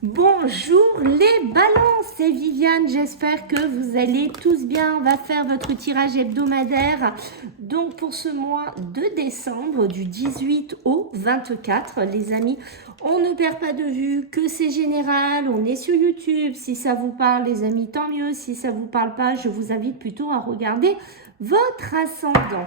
Bonjour les balances, c'est Viviane, j'espère que vous allez tous bien. On va faire votre tirage hebdomadaire donc pour ce mois de décembre du 18 au 24 les amis. On ne perd pas de vue que c'est général, on est sur YouTube. Si ça vous parle les amis, tant mieux. Si ça vous parle pas, je vous invite plutôt à regarder votre ascendant.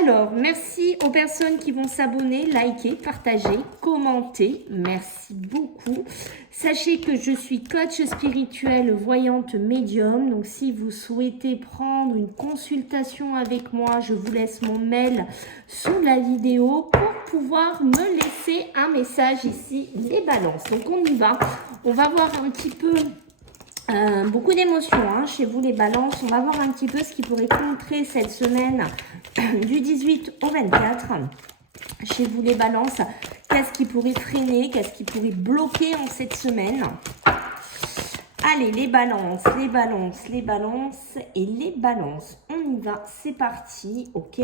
Alors, merci aux personnes qui vont s'abonner, liker, partager, commenter. Merci beaucoup. Sachez que je suis coach spirituel, voyante médium. Donc, si vous souhaitez prendre une consultation avec moi, je vous laisse mon mail sous la vidéo pour pouvoir me laisser un message ici, les balances. Donc, on y va. On va voir un petit peu... beaucoup d'émotions chez vous les balances. On va voir un petit peu ce qui pourrait contrer cette semaine du 18 au 24 chez vous les balances. Qu'est-ce qui pourrait freiner, qu'est-ce qui pourrait bloquer en cette semaine? Allez, les balances, les balances, les balances et les balances. On y va, c'est parti. Ok,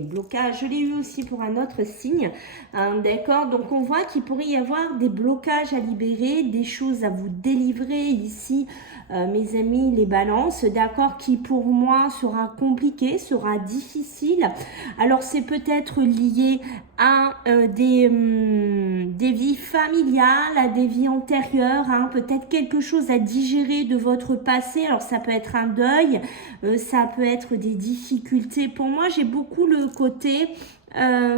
blocage, je l'ai eu aussi pour un autre signe. D'accord, donc on voit qu'il pourrait y avoir des blocages à libérer, des choses à vous délivrer ici, mes amis, les balances. D'accord, qui pour moi sera compliqué, sera difficile. Alors c'est peut-être lié à des vies familiales, à des vies antérieures, peut-être quelque chose à digérer de votre passé. Alors ça peut être un deuil, ça peut être des difficultés. Pour moi, j'ai beaucoup le côté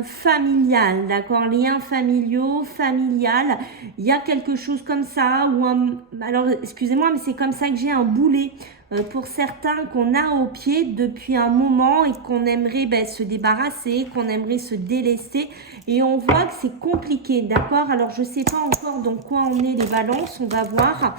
familial, d'accord, liens familiaux, familial. Il y a quelque chose comme ça, ou alors excusez-moi, mais c'est comme ça que j'ai un boulet. Pour certains qu'on a au pied depuis un moment et qu'on aimerait se débarrasser, qu'on aimerait se délester, et on voit que c'est compliqué, d'accord? Alors je sais pas encore dans quoi on est les balances, on va voir.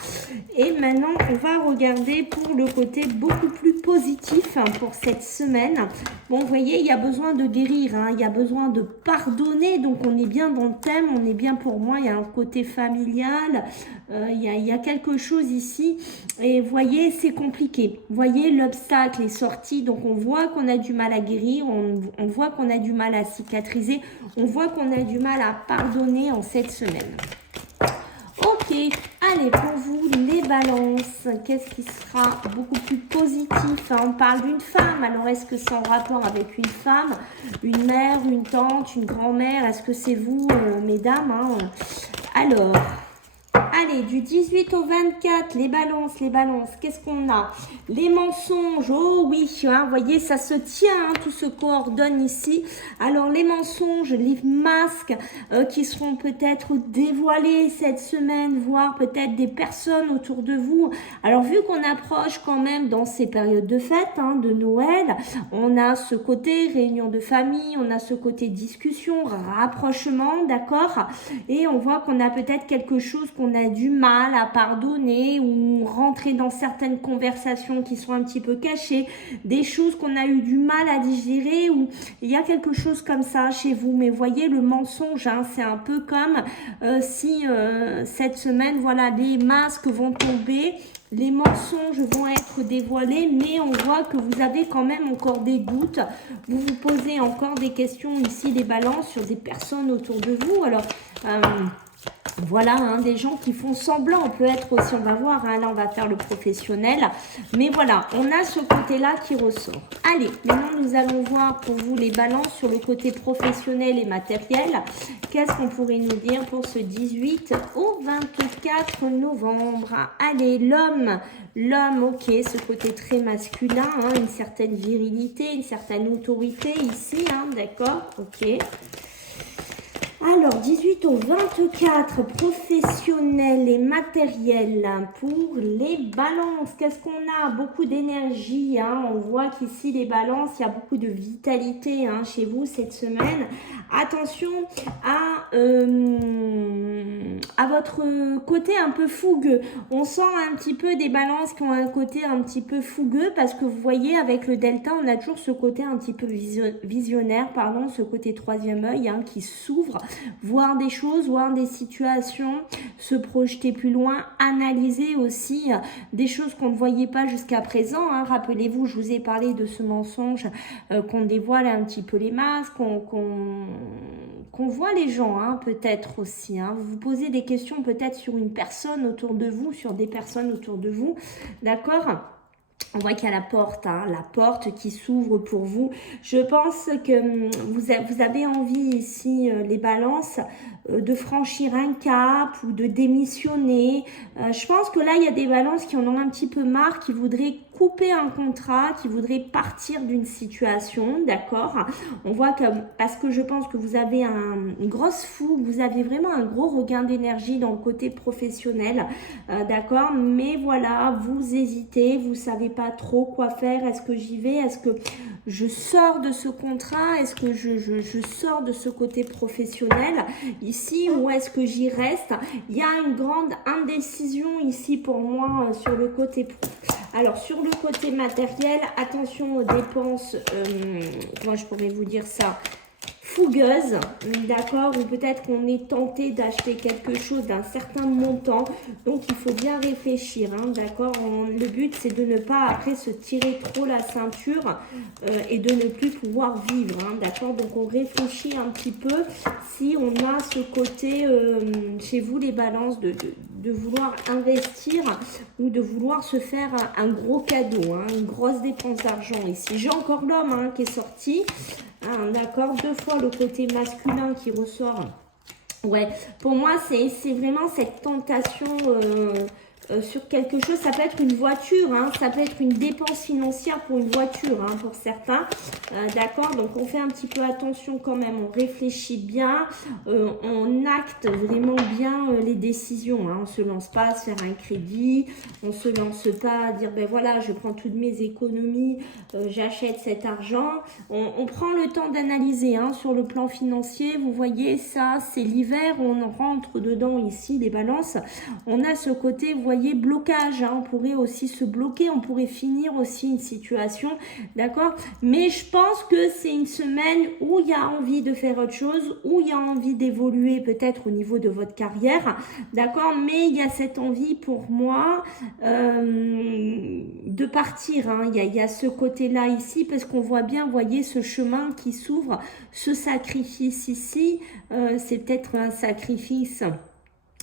Et maintenant on va regarder pour le côté beaucoup plus positif pour cette semaine. Bon, vous voyez, il y a besoin de guérir, il y a besoin de pardonner, donc on est bien dans le thème, on est bien pour moi, il y a un côté familial, il y a quelque chose ici, et vous voyez, c'est compliqué. Vous voyez, l'obstacle est sorti, donc on voit qu'on a du mal à guérir, on voit qu'on a du mal à cicatriser, on voit qu'on a du mal à pardonner en cette semaine. Ok, allez, pour vous, les balances, qu'est-ce qui sera beaucoup plus positif? On parle d'une femme, alors est-ce que c'est en rapport avec une femme, une mère, une tante, une grand-mère? Est-ce que c'est vous, mesdames? Alors... Allez, du 18 au 24, les balances, qu'est-ce qu'on a? Les mensonges, oh oui, vous voyez, ça se tient, tout se coordonne ici. Alors, les mensonges, les masques qui seront peut-être dévoilés cette semaine, voire peut-être des personnes autour de vous. Alors, vu qu'on approche quand même dans ces périodes de fête, de Noël, on a ce côté réunion de famille, on a ce côté discussion, rapprochement, d'accord? Et on voit qu'on a peut-être quelque chose qu'on a du mal à pardonner ou rentrer dans certaines conversations qui sont un petit peu cachées, des choses qu'on a eu du mal à digérer, ou il y a quelque chose comme ça chez vous. Mais voyez, le mensonge, c'est un peu comme si cette semaine, voilà, les masques vont tomber, les mensonges vont être dévoilés, mais on voit que vous avez quand même encore des doutes. Vous vous posez encore des questions ici, les balances, sur des personnes autour de vous. Alors, voilà, des gens qui font semblant, on peut être aussi, on va voir, là on va faire le professionnel, mais voilà, on a ce côté-là qui ressort. Allez, maintenant nous allons voir pour vous les balances sur le côté professionnel et matériel. Qu'est-ce qu'on pourrait nous dire pour ce 18 au 24 novembre? Allez, l'homme, ok, ce côté très masculin, une certaine virilité, une certaine autorité ici, d'accord, ok. Alors, 18 au 24, professionnel et matériel pour les balances. Qu'est-ce qu'on a? Beaucoup d'énergie. On voit qu'ici, les balances, il y a beaucoup de vitalité chez vous cette semaine. Attention à votre côté un peu fougueux. On sent un petit peu des balances qui ont un côté un petit peu fougueux parce que vous voyez, avec le delta, on a toujours ce côté un petit peu visionnaire, ce côté troisième œil qui s'ouvre. Voir des choses, voir des situations, se projeter plus loin, analyser aussi des choses qu'on ne voyait pas jusqu'à présent. Rappelez-vous, je vous ai parlé de ce mensonge qu'on dévoile un petit peu les masques, qu'on qu'on voit les gens, hein, peut-être aussi. Hein. Vous vous posez des questions peut-être sur une personne autour de vous, sur des personnes autour de vous, d'accord? On voit qu'il y a la porte, hein, la porte qui s'ouvre pour vous. Je pense que vous avez envie ici, les balances, de franchir un cap ou de démissionner. Je pense que là, il y a des balances qui en ont un petit peu marre, qui voudraient couper un contrat, qui voudraient partir d'une situation, d'accord? On voit que, parce que je pense que vous avez une grosse fougue, vous avez vraiment un gros regain d'énergie dans le côté professionnel, d'accord? Mais voilà, vous hésitez, vous savez pas trop quoi faire. Est-ce que j'y vais? Est-ce que je sors de ce contrat? Est-ce que je sors de ce côté professionnel ici ou est-ce que j'y reste? Il y a une grande indécision ici pour moi sur le côté pro. Alors, sur le côté matériel, attention aux dépenses, comment je pourrais vous dire ça, fougueuse, d'accord, ou peut-être qu'on est tenté d'acheter quelque chose d'un certain montant, donc il faut bien réfléchir, hein, d'accord. Le but c'est de ne pas après se tirer trop la ceinture et de ne plus pouvoir vivre, hein, d'accord. Donc on réfléchit un petit peu si on a ce côté chez vous les balances de vouloir investir ou de vouloir se faire un gros cadeau, hein, une grosse dépense d'argent ici. J'ai encore l'homme, hein, qui est sorti. Ah, d'accord, 2 fois le côté masculin qui ressort. Ouais, pour moi, c'est vraiment cette tentation sur quelque chose. Ça peut être une voiture, hein, ça peut être une dépense financière pour une voiture, hein, pour certains. D'accord, donc on fait un petit peu attention quand même, on réfléchit bien, on acte vraiment bien les décisions. Hein, on ne se lance pas à se faire un crédit, on ne se lance pas à dire, ben voilà, je prends toutes mes économies, j'achète cet argent. On prend le temps d'analyser, hein, sur le plan financier. Vous voyez, ça, c'est l'hiver, on rentre dedans ici, les balances. On a ce côté, vous voyez, blocage, hein, on pourrait aussi se bloquer, on pourrait finir aussi une situation, d'accord. Mais je pense que c'est une semaine où il y a envie de faire autre chose, où il y a envie d'évoluer peut-être au niveau de votre carrière, d'accord. Mais il y a cette envie pour moi de partir, hein. Il y a ce côté-là ici, parce qu'on voit bien, vous voyez, ce chemin qui s'ouvre, ce sacrifice ici, c'est peut-être un sacrifice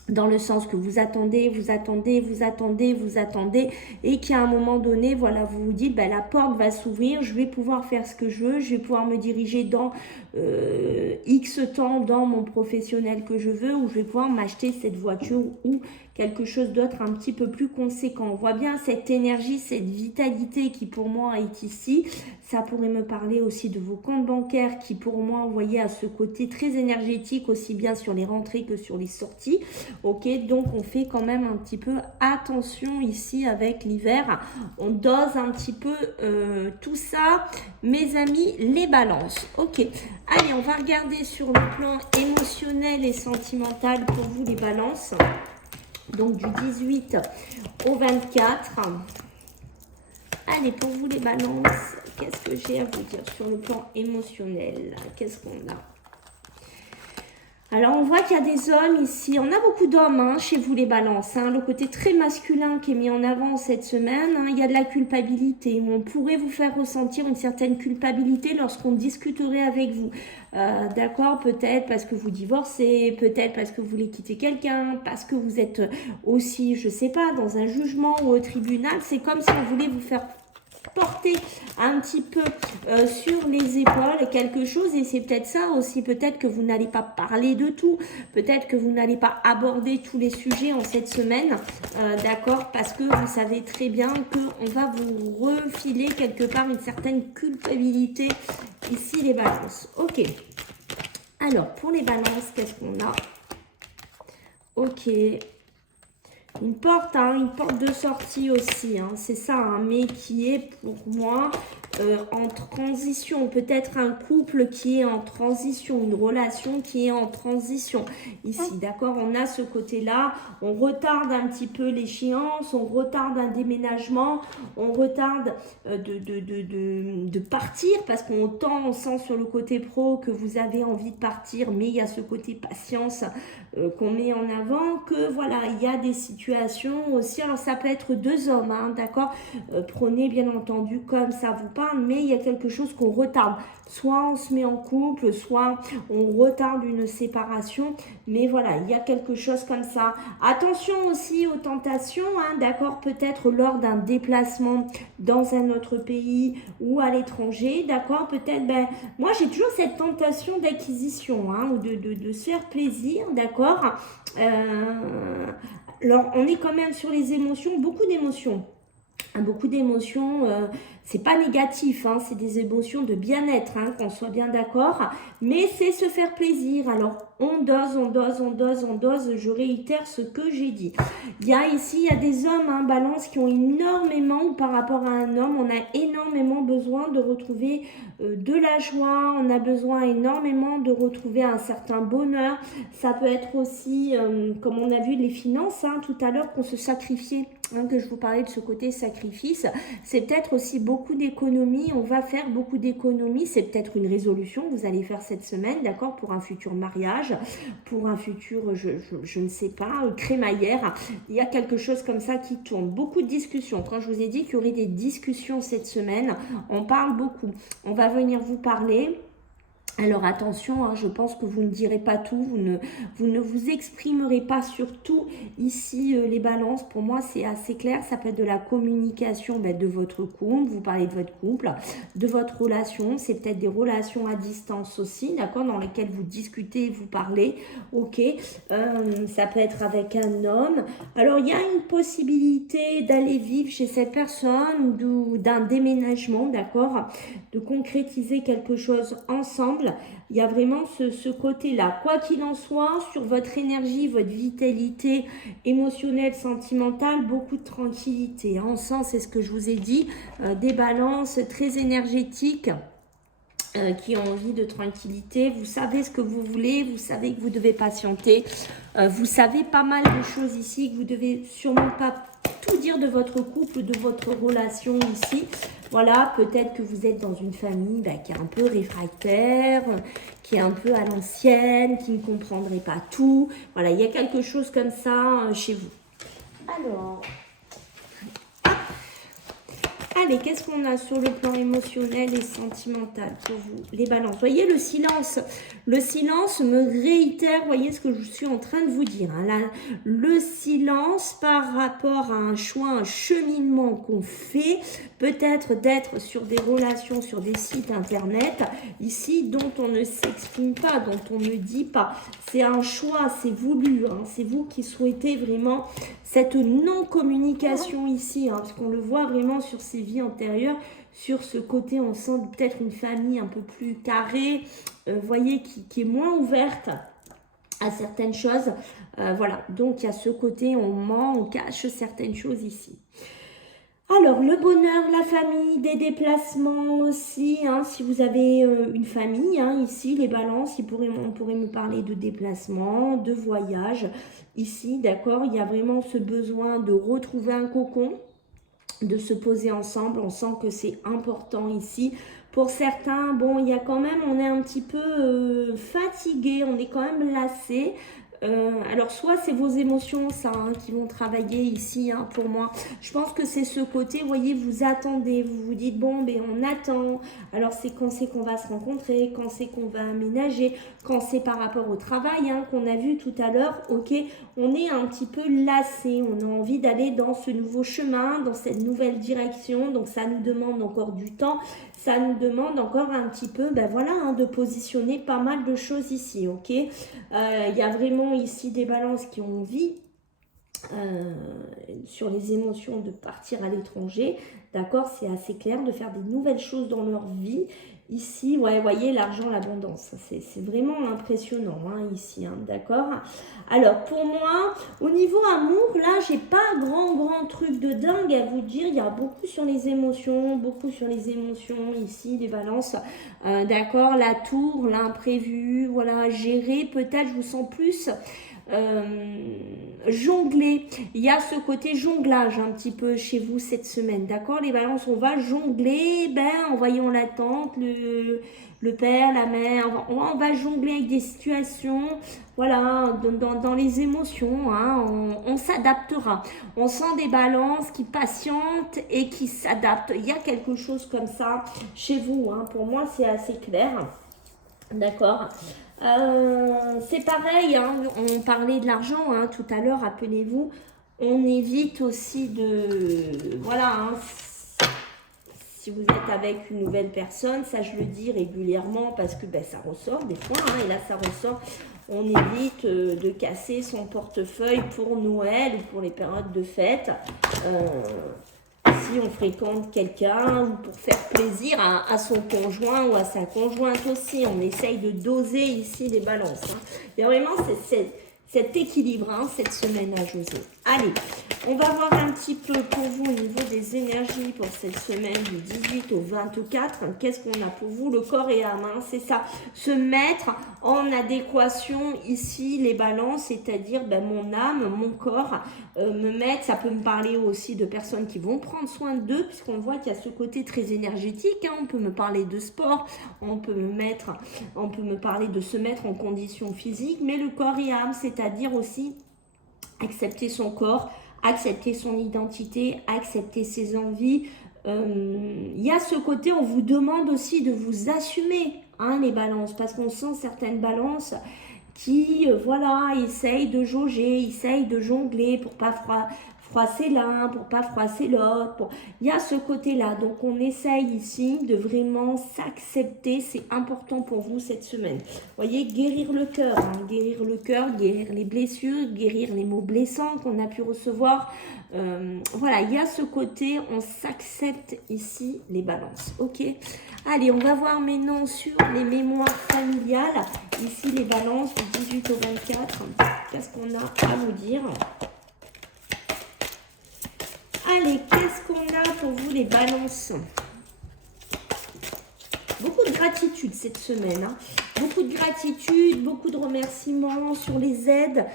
dans le sens que vous attendez, vous attendez, vous attendez, vous attendez, et qu'à un moment donné, voilà, vous vous dites, ben, la porte va s'ouvrir, je vais pouvoir faire ce que je veux, je vais pouvoir me diriger dans X temps dans mon professionnel que je veux, ou je vais pouvoir m'acheter cette voiture ou quelque chose d'autre un petit peu plus conséquent. On voit bien cette énergie, cette vitalité qui pour moi est ici. Ça pourrait me parler aussi de vos comptes bancaires qui pour moi, vous voyez, à ce côté très énergétique, aussi bien sur les rentrées que sur les sorties. Ok, donc on fait quand même un petit peu attention ici avec l'hiver. On dose un petit peu tout ça. Mes amis, les balances. Ok, allez, on va regarder sur le plan émotionnel et sentimental pour vous les balances. Donc du 18 au 24. Allez, pour vous les balances, qu'est-ce que j'ai à vous dire sur le plan émotionnel? Qu'est-ce qu'on a? Alors, on voit qu'il y a des hommes ici. On a beaucoup d'hommes, hein, chez vous les balances. Hein, le côté très masculin qui est mis en avant cette semaine. Hein, il y a de la culpabilité. On pourrait vous faire ressentir une certaine culpabilité lorsqu'on discuterait avec vous. D'accord, peut-être parce que vous divorcez, peut-être parce que vous voulez quitter quelqu'un, parce que vous êtes aussi, je sais pas, dans un jugement ou au tribunal. C'est comme si on voulait vous faire porter un petit peu sur les épaules quelque chose, et c'est peut-être ça aussi, peut-être que vous n'allez pas parler de tout, peut-être que vous n'allez pas aborder tous les sujets en cette semaine, d'accord, parce que vous savez très bien qu'on va vous refiler quelque part une certaine culpabilité ici les balances. Ok, alors pour les balances, qu'est-ce qu'on a? Ok, une porte, hein, une porte de sortie aussi, hein, c'est ça, hein, mais qui est pour moi en transition. Peut-être un couple qui est en transition, une relation qui est en transition ici, d'accord. On a ce côté-là, on retarde un petit peu l'échéance, on retarde un déménagement, on retarde de partir parce on sent sur le côté pro que vous avez envie de partir, mais il y a ce côté patience qu'on met en avant, que voilà, il y a des situations aussi. Alors ça peut être deux hommes, hein, d'accord. Prenez bien entendu comme ça vous parle. pas, mais il y a quelque chose qu'on retarde. Soit on se met en couple, soit on retarde une séparation. Mais voilà, il y a quelque chose comme ça. Attention aussi aux tentations, hein, d'accord, peut-être lors d'un déplacement dans un autre pays ou à l'étranger, d'accord, peut-être, ben, moi j'ai toujours cette tentation d'acquisition, hein, ou de se faire plaisir, d'accord. Alors, on est quand même sur les émotions, beaucoup d'émotions. Beaucoup d'émotions, c'est pas négatif, hein, c'est des émotions de bien-être, hein, qu'on soit bien d'accord, mais c'est se faire plaisir. Alors, on dose, on dose, on dose, on dose, je réitère ce que j'ai dit. Il y a ici, il y a des hommes, hein, balance, qui ont énormément, ou par rapport à un homme, on a énormément besoin de retrouver de la joie, on a besoin énormément de retrouver un certain bonheur. Ça peut être aussi, comme on a vu les finances, hein, tout à l'heure, qu'on se sacrifiait. Que je vous parlais de ce côté sacrifice, c'est peut-être aussi beaucoup d'économies, on va faire beaucoup d'économies, c'est peut-être une résolution que vous allez faire cette semaine, d'accord, pour un futur mariage, pour un futur, je ne sais pas, crémaillère, il y a quelque chose comme ça qui tourne, beaucoup de discussions, quand je vous ai dit qu'il y aurait des discussions cette semaine, on parle beaucoup, on va venir vous parler. Alors attention, hein, je pense que vous ne direz pas tout, vous ne vous exprimerez pas sur tout. Ici, les balances, pour moi, c'est assez clair. Ça peut être de la communication de votre couple, vous parlez de votre couple, de votre relation. C'est peut-être des relations à distance aussi, d'accord, dans lesquelles vous discutez, vous parlez, ok. Ça peut être avec un homme. Alors, il y a une possibilité d'aller vivre chez cette personne, d'un déménagement, d'accord, de concrétiser quelque chose ensemble. Il y a vraiment ce côté-là. Quoi qu'il en soit, sur votre énergie, votre vitalité émotionnelle, sentimentale, beaucoup de tranquillité. En sens, c'est ce que je vous ai dit, des balances très énergétiques. Qui ont envie de tranquillité, vous savez ce que vous voulez, vous savez que vous devez patienter, vous savez pas mal de choses ici, que vous devez sûrement pas tout dire de votre couple, de votre relation ici. Voilà, peut-être que vous êtes dans une famille qui est un peu réfractaire, qui est un peu à l'ancienne, qui ne comprendrait pas tout. Voilà, il y a quelque chose comme ça chez vous. Alors... Allez, qu'est-ce qu'on a sur le plan émotionnel et sentimental pour vous, les balances? Voyez le silence me réitère, voyez ce que je suis en train de vous dire. Hein, là, le silence par rapport à un choix, un cheminement qu'on fait, peut-être d'être sur des relations, sur des sites internet, ici, dont on ne s'exprime pas, dont on ne dit pas. C'est un choix, c'est voulu, hein, c'est vous qui souhaitez vraiment cette non-communication ici, hein, parce qu'on le voit vraiment sur ces vies antérieures, sur ce côté, on sent peut-être une famille un peu plus carrée, voyez, qui est moins ouverte à certaines choses. Voilà, donc il y a ce côté, on ment, on cache certaines choses ici. Alors, le bonheur, la famille, des déplacements aussi, hein, si vous avez une famille, hein, ici, les balances, on pourrait me parler de déplacements, de voyages. Ici, d'accord, il y a vraiment ce besoin de retrouver un cocon, de se poser ensemble. On sent que c'est important ici. Pour certains, bon, il y a quand même, on est un petit peu fatigué, on est quand même lassé. Alors soit c'est vos émotions ça hein, qui vont travailler ici hein, pour moi. Je pense que c'est ce côté, vous voyez, vous attendez, vous vous dites bon ben on attend. Alors c'est quand c'est qu'on va se rencontrer, quand c'est qu'on va aménager, quand c'est par rapport au travail hein, qu'on a vu tout à l'heure. Ok, on est un petit peu lassé, on a envie d'aller dans ce nouveau chemin, dans cette nouvelle direction. Donc ça nous demande encore du temps, ça nous demande encore un petit peu, ben voilà, hein, de positionner pas mal de choses ici. Ok, il y a vraiment ici des balances qui ont envie sur les émotions de partir à l'étranger, d'accord, c'est assez clair, de faire des nouvelles choses dans leur vie. Ici, ouais, voyez, l'argent, l'abondance, c'est vraiment impressionnant, hein, ici, hein, d'accord. Alors, pour moi, au niveau amour, là, j'ai pas grand truc de dingue à vous dire, il y a beaucoup sur les émotions, ici, les balances, d'accord, la tour, l'imprévu, voilà, gérer, peut-être, je vous sens plus... jongler. Il y a ce côté jonglage un petit peu chez vous cette semaine, d'accord les balances? On va jongler, en voyant la tante, le père, la mère, on va jongler avec des situations, voilà, dans les émotions, hein, on s'adaptera. On sent des balances qui patientent et qui s'adaptent. Il y a quelque chose comme ça chez vous, hein. Pour moi c'est assez clair, d'accord. C'est pareil, hein, on parlait de l'argent hein, tout à l'heure, rappelez-vous, on évite aussi de, voilà, hein, si vous êtes avec une nouvelle personne, ça je le dis régulièrement parce que ça ressort des fois, hein, et là ça ressort, on évite de casser son portefeuille pour Noël ou pour les périodes de fête. Si on fréquente quelqu'un ou pour faire plaisir à son conjoint ou à sa conjointe aussi, on essaye de doser ici les balances. Hein. Il y a vraiment cet équilibre hein, cette semaine à José. Allez, on va voir un petit peu pour vous au niveau des énergies pour cette semaine du 18 au 24. Qu'est-ce qu'on a pour vous? Le corps et âme, hein, c'est ça. Se mettre en adéquation ici, les balances, c'est-à-dire mon âme, mon corps, me mettre, ça peut me parler aussi de personnes qui vont prendre soin d'eux, puisqu'on voit qu'il y a ce côté très énergétique, hein, on peut me parler de sport, on peut me parler de se mettre en condition physique, mais le corps et âme, c'est-à-dire aussi accepter son corps, accepter son identité, accepter ses envies. Il y a ce côté, on vous demande aussi de vous assumer, hein, les balances, parce qu'on sent certaines balances qui, voilà, essayent de jauger, essayent de jongler pour pas froisser l'un, pour pas froisser l'autre. Il y a ce côté-là. Donc, on essaye ici de vraiment s'accepter. C'est important pour vous cette semaine. Vous voyez, guérir le cœur, hein, guérir le cœur, guérir les blessures, guérir les mots blessants qu'on a pu recevoir. Voilà, il y a ce côté, on s'accepte ici les balances. Ok. Allez, on va voir maintenant sur les mémoires familiales. Ici, les balances du 18 au 24. Qu'est-ce qu'on a à vous dire? Allez, qu'est-ce qu'on a pour vous les balances? Beaucoup de gratitude cette semaine, hein. Beaucoup de gratitude, beaucoup de remerciements sur les aides,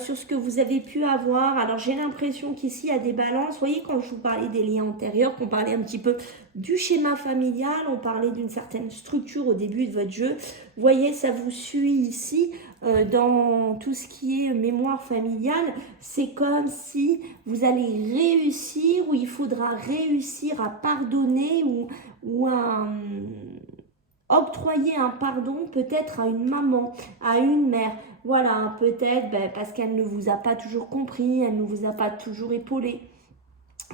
sur ce que vous avez pu avoir. Alors j'ai l'impression qu'ici il y a des balances. Vous voyez quand je vous parlais des liens antérieurs, qu'on parlait un petit peu du schéma familial, on parlait d'une certaine structure au début de votre jeu. Vous voyez, ça vous suit ici. Dans tout ce qui est mémoire familiale, c'est comme si vous allez réussir ou il faudra réussir à pardonner ou à octroyer un pardon peut-être à une maman, à une mère. Voilà, peut-être parce qu'elle ne vous a pas toujours compris, elle ne vous a pas toujours épaulé.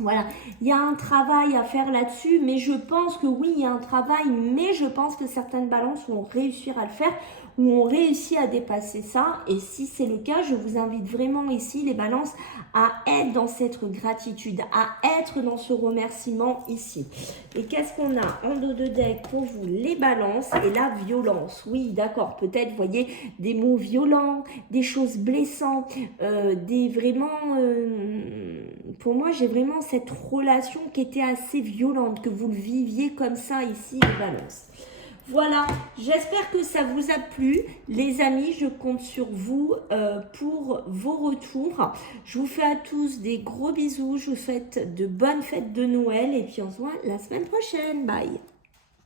Voilà, il y a un travail à faire là-dessus, mais je pense que oui, il y a un travail, mais je pense que certaines balances vont réussir à le faire, ou ont réussi à dépasser ça. Et si c'est le cas, je vous invite vraiment ici, les balances, à être dans cette gratitude, à être dans ce remerciement ici. Et qu'est-ce qu'on a en dos de deck pour vous? Les balances et la violence. Oui, d'accord, peut-être, vous voyez, des mots violents, des choses blessantes, des vraiment... pour moi, j'ai vraiment cette relation qui était assez violente, que vous le viviez comme ça ici, les balances. Voilà, j'espère que ça vous a plu. Les amis, je compte sur vous pour vos retours. Je vous fais à tous des gros bisous. Je vous souhaite de bonnes fêtes de Noël et puis on se voit la semaine prochaine. Bye.